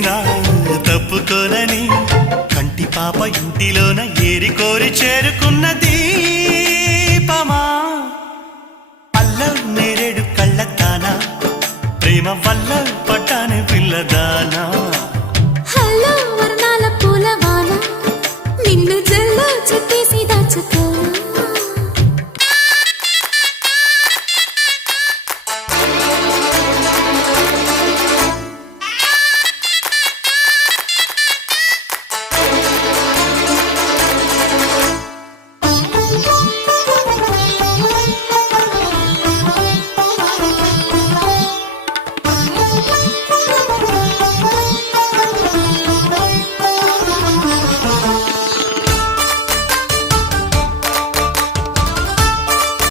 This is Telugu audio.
చూసినా తప్పుకోనని కంటి పాప ఇంటిలోన ఏరి కోరి చేరుకున్న దీపమా అల్లం నేరేడు కళ్ళతానా ప్రేమ వల్ల